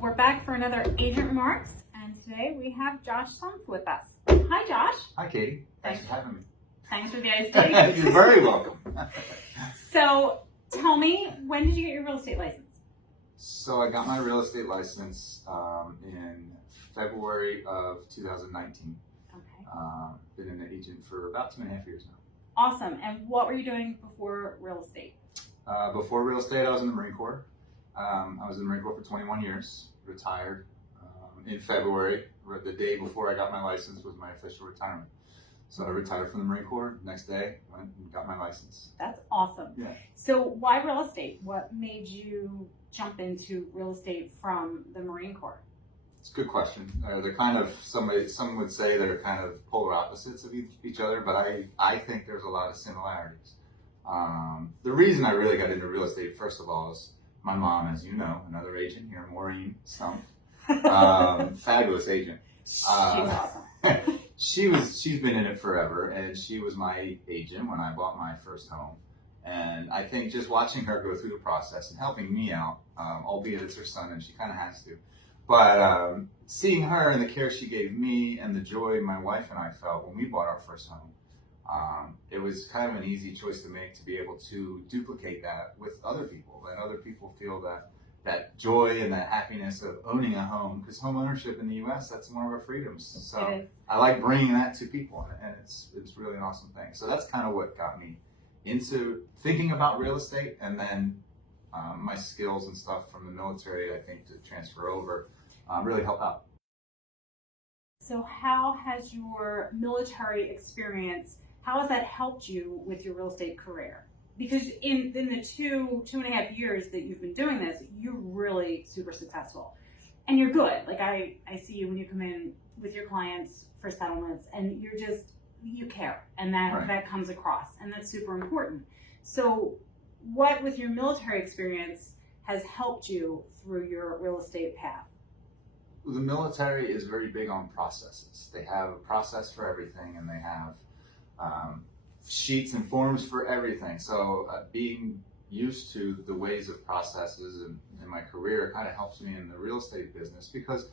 We're back for another Agent Remarks, and today we have Josh Stumpf with us. Hi, Josh. Hi, Katie. Thanks for having me. Thanks for the iced tea. You're very welcome. So, tell me, when did you get your real estate license? So I got my real estate license in February of 2019. Okay. Been an agent for about 2.5 years now. Awesome. And what were you doing before real estate? Before real estate, I was in the Marine Corps. I was in the Marine Corps for 21 years, retired in February. The day before I got my license was my official retirement. So I retired from the Marine Corps. Next day, went and got my license. That's awesome. Yeah. So why real estate? What made you jump into real estate from the Marine Corps? It's a good question. They're kind of, some would say they're kind of polar opposites of each other, but I think there's a lot of similarities. The reason I really got into real estate, first of all, is my mom, as you know, another agent here, Maureen Stumpf, fabulous agent. She's awesome. She's been in it forever, and she was my agent when I bought my first home. And I think just watching her go through the process and helping me out, albeit it's her son and she kind of has to, but seeing her and the care she gave me and the joy my wife and I felt when we bought our first home, it was kind of an easy choice to make, to be able to duplicate that with other people, and other people feel that joy and that happiness of owning a home, because home ownership in the U.S., that's one of our freedoms. So I like bringing that to people, and it's really an awesome thing. So that's kind of what got me into thinking about real estate, and then my skills and stuff from the military, I think, to transfer over, really help out. So how has your military experience, how has that helped you with your real estate career? Because in the two and a half years that you've been doing this, you're really super successful. And you're good. Like I see you when you come in with your clients for settlements, and you care. And that comes across. And that's super important. So what with your military experience has helped you through your real estate path? The military is very big on processes. They have a process for everything, and they have sheets and forms for everything. So being used to the ways of processes in my career kind of helps me in the real estate business, because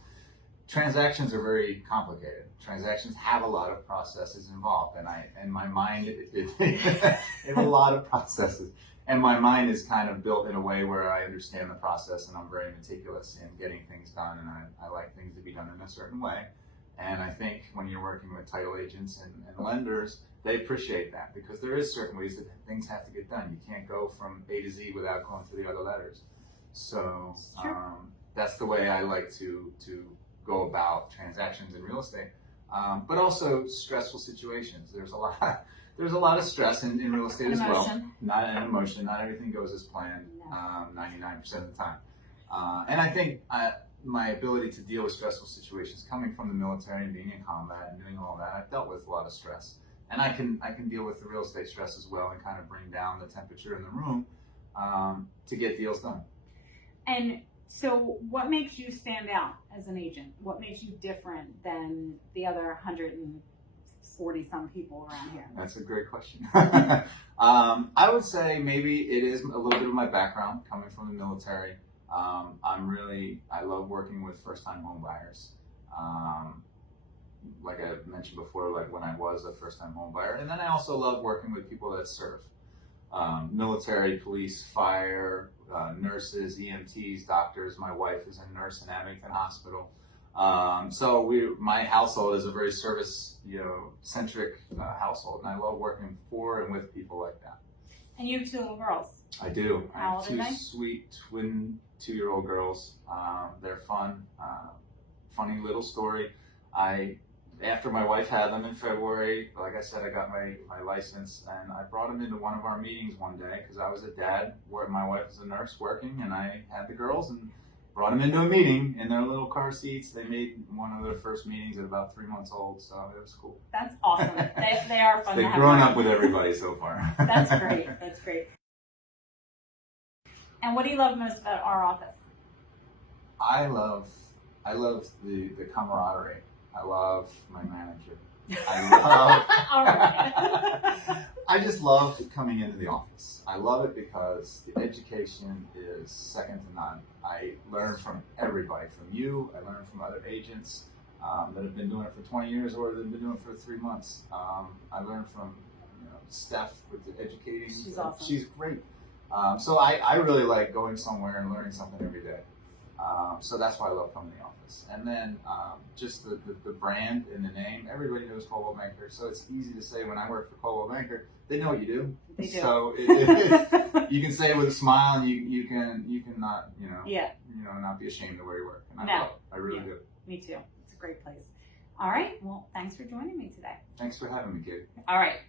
transactions are very complicated. Transactions have a lot of processes involved, and my mind it a lot of processes. And my mind is kind of built in a way where I understand the process, and I'm very meticulous in getting things done, and I like things to be done in a certain way. And I think when you're working with title agents and lenders, they appreciate that, because there is certain ways that things have to get done. You can't go from A to Z without going through the other letters. So that's the way I like to go about transactions in real estate. But also stressful situations. There's a lot of stress in real estate as well. Not an emotion. Not everything goes as planned 99% of the time. And I think my ability to deal with stressful situations, coming from the military and being in combat and doing all that, I've dealt with a lot of stress. And I can deal with the real estate stress as well, and kind of bring down the temperature in the room to get deals done. And so what makes you stand out as an agent? What makes you different than the other 140 some people around here? That's a great question. I would say maybe it is a little bit of my background coming from the military. I love working with first-time home buyers. Like I mentioned before, like when I was a first-time home buyer. And then I also love working with people that serve. Military, police, fire, nurses, EMTs, doctors. My wife is a nurse in Abington Hospital. So my household is a very service, centric household, and I love working for and with people like that. And you have 2 little girls. I do. How old are they? I have 2 sweet twin 2-year-old girls. They're fun. Funny little story. After my wife had them in February, like I said, I got my license, and I brought them into one of our meetings one day, because I was a dad, where my wife was a nurse working, and I had the girls, and brought them into a meeting in their little car seats. They made one of their first meetings at about 3 months old, so it was cool. That's awesome. They are fun. They've grown up with everybody so far. That's great. That's great. And what do you love most about our office? I love the camaraderie. I love my manager. I just love coming into the office. I love it because the education is second to none. I learn from everybody, from you. I learn from other agents that have been doing it for 20 years or that have been doing it for 3 months. I learn from Steph with the educating. She's awesome. She's great. So I really like going somewhere and learning something every day. So that's why I love coming to the office. And then just the brand and the name, everybody knows Coldwell Banker. So it's easy to say when I work for Coldwell Banker, they know what you do. They do. So you can say it with a smile, and you can not Yeah, not be ashamed of where you work. And I No. love it. I really do. me too. It's a great place. All right. Well, thanks for joining me today. Thanks for having me, kid. All right.